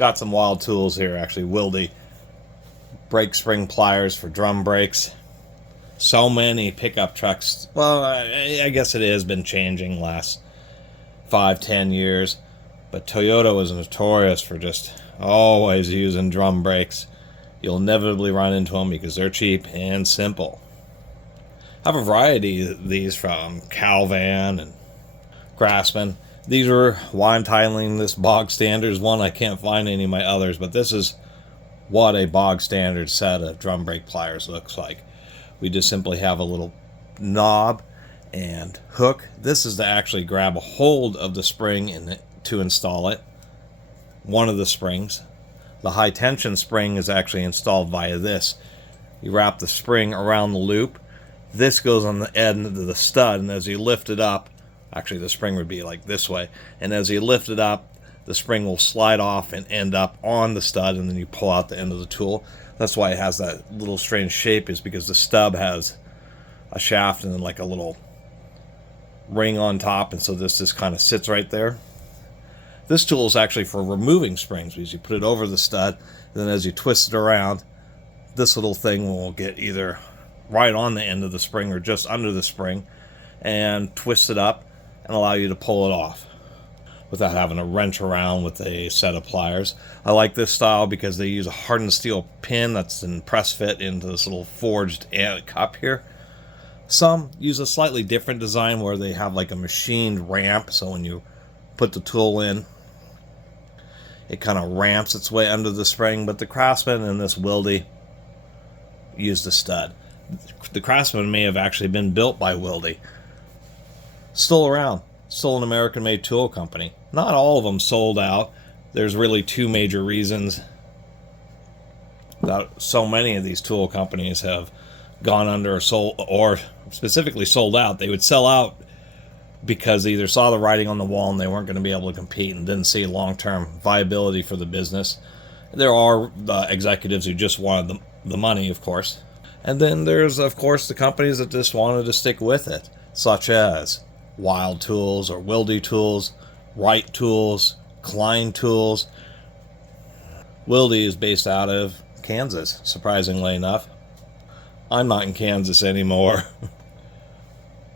Got some Wilde tools here, actually. Wilde brake spring pliers for drum brakes. So many pickup trucks. Well, I guess it has been changing last 5-10 years. But Toyota was notorious for just always using drum brakes. You'll inevitably run into them because they're cheap and simple. I have a variety of these from Calvan and Craftsman. These are why I'm titling this Bog Standards one. I can't find any of my others, but this is what a bog standard set of drum brake pliers looks like. We just simply have a little knob and hook. This is to actually grab a hold of the spring and to install it. One of the springs. The high tension spring is actually installed via this. You wrap the spring around the loop. This goes on the end of the stud, and as you lift it up, actually the spring would be like this way, and as you lift it up, the spring will slide off and end up on the stud, and then you pull out the end of the tool. That's why it has that little strange shape, is because the stub has a shaft and then like a little ring on top, and so this just kind of sits right there. This tool is actually for removing springs, because you put it over the stud, and then as you twist it around, this little thing will get either right on the end of the spring or just under the spring and twist it up and allow you to pull it off without having to wrench around with a set of pliers. I like this style because they use a hardened steel pin that's in press fit into this little forged cup here. Some use a slightly different design where they have like a machined ramp, so when you put the tool in, it kind of ramps its way under the spring, but the Craftsman and this Wilde use the stud. The Craftsman may have actually been built by Wilde. Still around. Still an American-made tool company. Not all of them sold out. There's really two major reasons that so many of these tool companies have gone under or specifically sold out. They would sell out because they either saw the writing on the wall and they weren't going to be able to compete and didn't see long-term viability for the business. There are executives who just wanted the money, of course. And then there's, of course, the companies that just wanted to stick with it, such as Wilde Tools or Wilde Tools, Wright Tools, Klein Tools. Wilde is based out of Kansas, surprisingly enough. I'm not in Kansas anymore.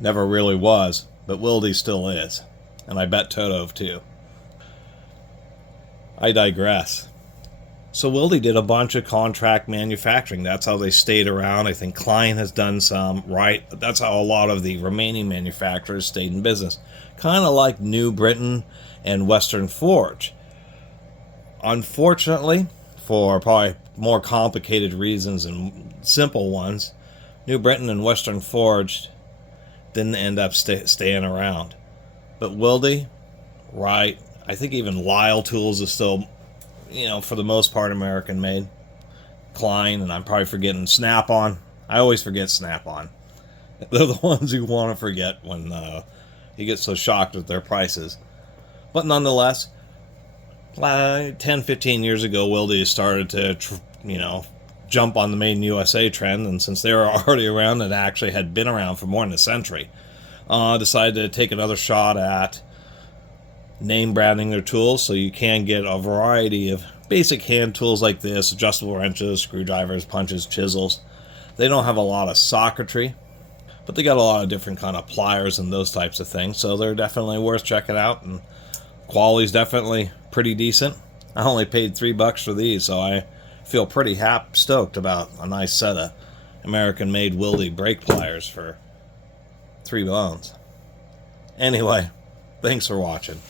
Never really was, but Wilde still is. And I bet Toto too. I digress. So Wilde did a bunch of contract manufacturing. That's how they stayed around. I think Klein has done some, right? That's how a lot of the remaining manufacturers stayed in business. Kind of like New Britain and Western Forge. Unfortunately, for probably more complicated reasons and simple ones, New Britain and Western Forge didn't end up staying around. But Wilde, right, I think even Lyle Tools is still, for the most part, American made. Klein, and I'm probably forgetting Snap-on. I always forget Snap-on. They're the ones you want to forget when you get so shocked with their prices. But nonetheless, 10-15 years ago, Wilde started to, jump on the Made in USA trend, and since they were already around and actually had been around for more than a century, decided to take another shot at name branding their tools, so you can get a variety of basic hand tools like this: adjustable wrenches, screwdrivers, punches, chisels. They don't have a lot of socketry, but they got a lot of different kind of pliers and those types of things, so they're definitely worth checking out, and quality's definitely pretty decent. I only paid $3 for these, so I feel pretty stoked about a nice set of American-made Wilde brake pliers for $3. Anyway, thanks for watching.